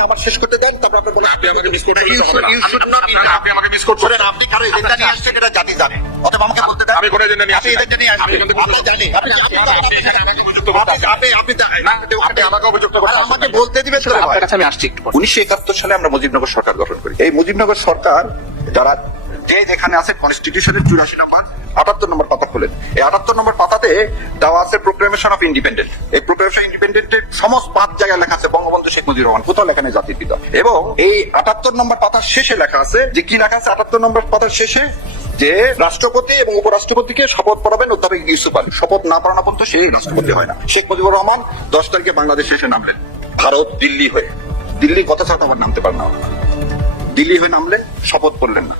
আমার শেষ করতে দেন, তারপর আপনার কোনো আপনি আমাকে মিস করতে হবে না। You should not be- আপনি আমাকে মিস করছেন। শোনেন, আপনি কারো এজেন্ডা নিয়ে আসছেন, এটা জাতি জানে। অতএব আমাকে বলতে দেন। আমি কোনো এজেন্ডা নিয়ে আপনি আসছি না। এজেন্ডা নিয়ে আসবেন। আমি কিন্তু আমরা জানি। আপনি আমাকে অভিযুক্ত করতে আসছেন। আপনি আমাকে অভিযুক্ত করতে আসছেন। আমাকে বলতে দিবেন তো ভাই। আপনার কাছে আমি আসছি একটু পরে। 1971 সালে আমরা মুজিবনগর সরকার গঠন করি। এই মুজিবনগর সরকার যারা যে যেখানে আছে কনস্টিটিউশনের 84 নম্বর 78 নম্বর পাতা খোলেন। এই 78 নম্বর পাতাতে দেওয়া আছে প্রোক্লেমেশন অফ ইন্ডিপেন্ডেন্ট। এই প্রোক্লেমেশন ইন্ডিপেন্ডেন্টের সমস্ত 5 জায়গায় লেখা আছে বঙ্গবন্ধু শেখ মুজিবুর রহমান, কোথাও লেখা নেই জাতির পিতা। এবং এই 78 নম্বর পাতার শেষে লেখা আছে যে কি লেখা আছে 78 নম্বর পাতার শেষে, যে রাষ্ট্রপতি এবং উপরাষ্ট্রপতিকে শপথ পড়াবেন অধ্যাপক ইউসুফ আলী। শপথ না পড়ানো পর্যন্ত সেই রাষ্ট্রপতি হয় না। শেখ মুজিবুর রহমান 10 তারিখে বাংলাদেশে এসে নামলেন, ভারত দিল্লি হয়ে। দিল্লির কথা ছাড়া আবার নামতে পারেন না। দিল্লি হয়ে নামলেন, শপথ করলেন না।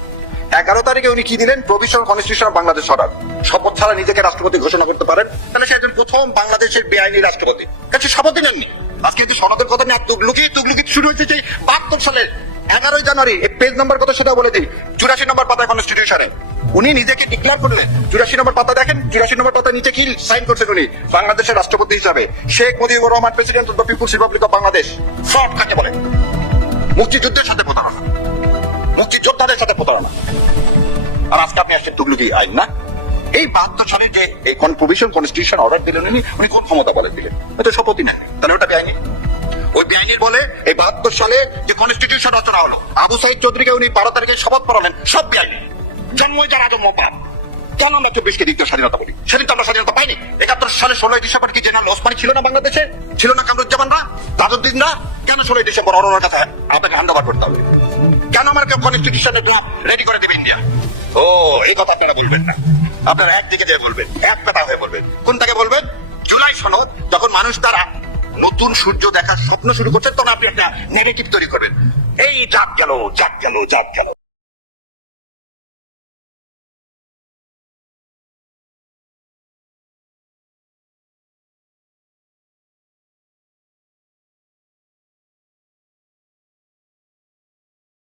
11 তারিখে উনি কি দিলেন? প্রভিশনাল কনস্টিটিউশন বাংলাদেশ সরকার। শপথ ছাড়া নিজেকে রাষ্ট্রপতি ঘোষণা করতে পারেন, তাহলে সে একজন প্রথম বাংলাদেশের বেআইনি রাষ্ট্রপতি। কাছে শপথই নেননি। আজকে কিন্তু সনদের কথা নিয়ে তুগলুকি শুরু হয়েছে যে 72 সালের 11 জানুয়ারি। এই পেজ নাম্বার কত সেটা বলে দিই। 84 নম্বর পাতা কনস্টিটিউশনে উনি নিজেকে ডিক্লেয়ার করলেন। 84 নম্বর পাতা দেখেন, 84 নম্বর পাতা নিচে কি সাইন করছেন উনি? বাংলাদেশের রাষ্ট্রপতি হিসাবে Sheikh Mujibur Rahman, president of the people's republic of Bangladesh. Fraud কাকে বলে? মুক্তিযুদ্ধের সাথে প্রতারণা, মুক্তিযোদ্ধাদের সাথে প্রতারণা। আর আজকে আপনি আসছেন তুগলুকি আইন না? এই 72 সালে যে এই প্রভিশন কনস্টিটিউশন অর্ডার দিলেন উনি কোন ক্ষমতা বলে দিলেন? এটা শপথই নেন, তাহলে ওটা বেআইনি। ওই বেআইনির বলে এই 72 সালে যে কনস্টিটিউশন রচনা হলো, আবু সাইদ চৌধুরীকে উনি 12 তারিখে শপথ পড়ালেন, সব বেআইনি। জন্মই যার আজম পাপ। কেন আমরা 24কে দ্বিতীয় স্বাধীনতা বলি? সেদিন তো আমরা স্বাধীনতা পাইনি। 71 সালে 16 ডিসেম্বর কি জেনারেল ওসমানী ছিল না বাংলাদেশে? ছিল না কামরুজ্জামানরা, তাজউদ্দিনরা? কেন 16 ডিসেম্বর অরোরার কাছে আপনাকে হ্যান্ড ওভার করতে হবে? কেন আমার কেউ কনস্টিটিউশনের রেডি করে দেবেন না? ও, এই কথা আপনারা বলবেন না। আপনারা একদিকে দিয়ে বলবেন, এক কথা হয়ে বলবেন। কোনটাকে বলবেন? জুলাই সনদ। যখন মানুষ তারা নতুন সূর্য দেখার স্বপ্ন শুরু করছেন, তখন আপনি একটা নেগেটিভ তৈরি করবেন। এই জাত গেল, জাত গেল, জাত গেল।